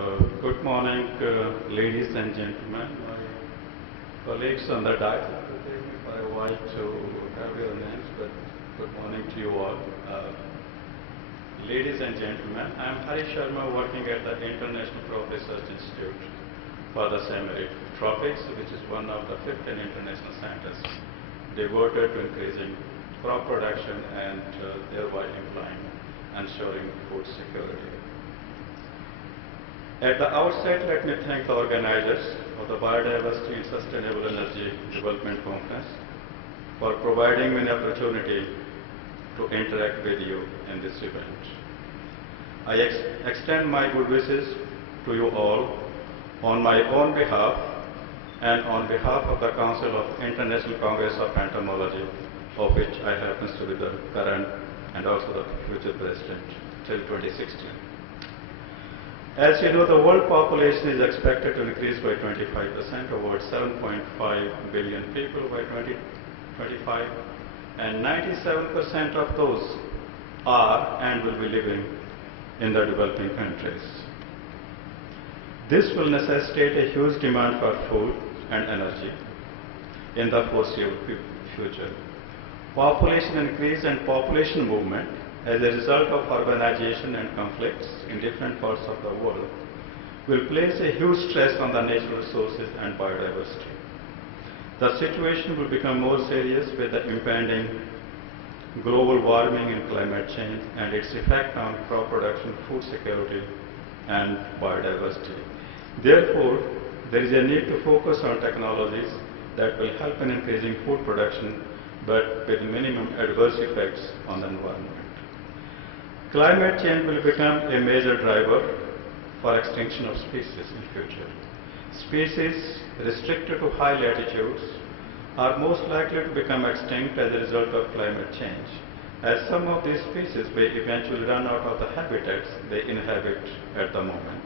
Good morning, ladies and gentlemen. My colleagues on the dais, it will take me for a while to have your names, but good morning to you all. Ladies and gentlemen, I am Hari Sharma, working at the International Crop Research Institute for the Semitic Tropics, which is one of the 15 international centers devoted to increasing crop production and thereby implying ensuring food security. At the outset, let me thank the organizers of the Biodiversity and Sustainable Energy Development Conference for providing me an opportunity to interact with you in this event. I extend my good wishes to you all on my own behalf and on behalf of the Council of International Congress of Entomology, of which I happen to be the current and also the future president till 2016. As you know, the world population is expected to increase by 25%, over 7.5 billion people by 2025, and 97% of those are and will be living in the developing countries. This will necessitate a huge demand for food and energy in the foreseeable future. Population increase and population movement as a result of urbanization and conflicts in different parts of the world will place a huge stress on the natural resources and biodiversity. The situation will become more serious with the impending global warming and climate change and its effect on crop production, food security, and biodiversity. Therefore, there is a need to focus on technologies that will help in increasing food production, but with minimum adverse effects on the environment. Climate change will become a major driver for extinction of species in future. Species restricted to high latitudes are most likely to become extinct as a result of climate change, as some of these species may eventually run out of the habitats they inhabit at the moment.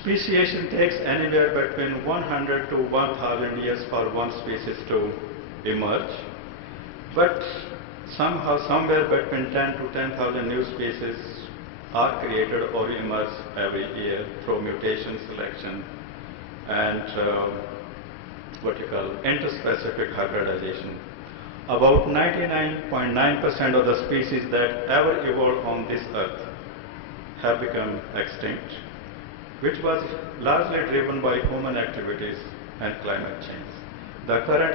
Speciation takes anywhere between 100 to 1,000 years for one species to emerge, but somehow, somewhere between 10 to 10,000 new species are created or emerge every year through mutation, selection, and interspecific hybridization. About 99.9% of the species that ever evolved on this earth have become extinct, which was largely driven by human activities and climate change. The current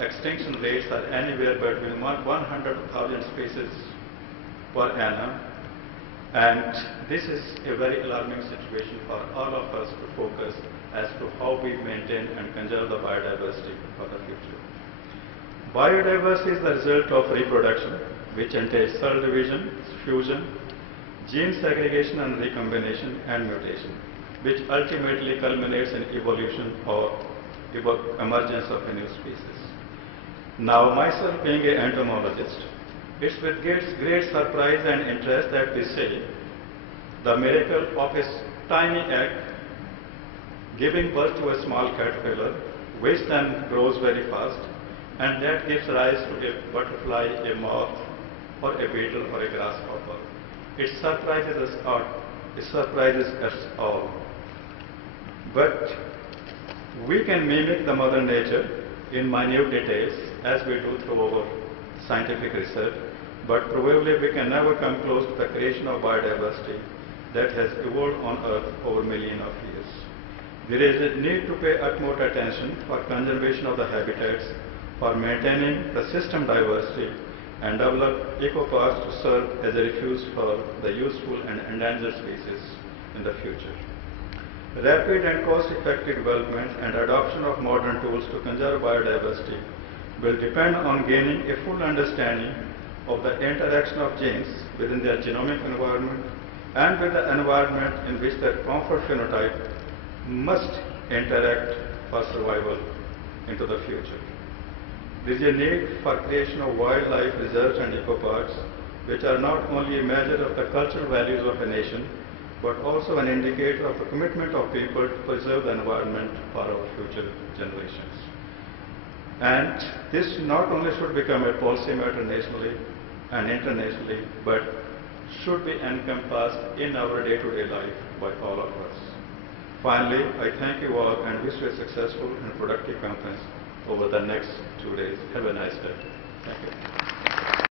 extinction rates are anywhere between 100,000 species per annum, and this is a very alarming situation for all of us to focus as to how we maintain and conserve the biodiversity for the future. Biodiversity is the result of reproduction, which entails cell division, fusion, gene segregation and recombination, and mutation, which ultimately culminates in evolution or emergence of a new species. Now, myself being an entomologist, it's with great surprise and interest that we see the miracle of a tiny egg giving birth to a small caterpillar, which then grows very fast, and that gives rise to a butterfly, a moth, or a beetle, or a grasshopper. It surprises us all. But we can mimic the mother nature in minute details as we do through our scientific research, but probably we can never come close to the creation of biodiversity that has evolved on Earth over millions of years. There is a need to pay utmost attention for conservation of the habitats, for maintaining the system diversity, and develop ecoparks to serve as a refuge for the useful and endangered species in the future. Rapid and cost-effective development and adoption of modern tools to conserve biodiversity will depend on gaining a full understanding of the interaction of genes within their genomic environment and with the environment in which their comfort phenotype must interact for survival into the future. There is a need for creation of wildlife reserves and ecoparks, which are not only a measure of the cultural values of a nation, but also an indicator of the commitment of people to preserve the environment for our future generations. And this not only should become a policy matter nationally and internationally, but should be encompassed in our day-to-day life by all of us. Finally, I thank you all and wish you a successful and productive conference over the next 2 days. Have a nice day. Thank you.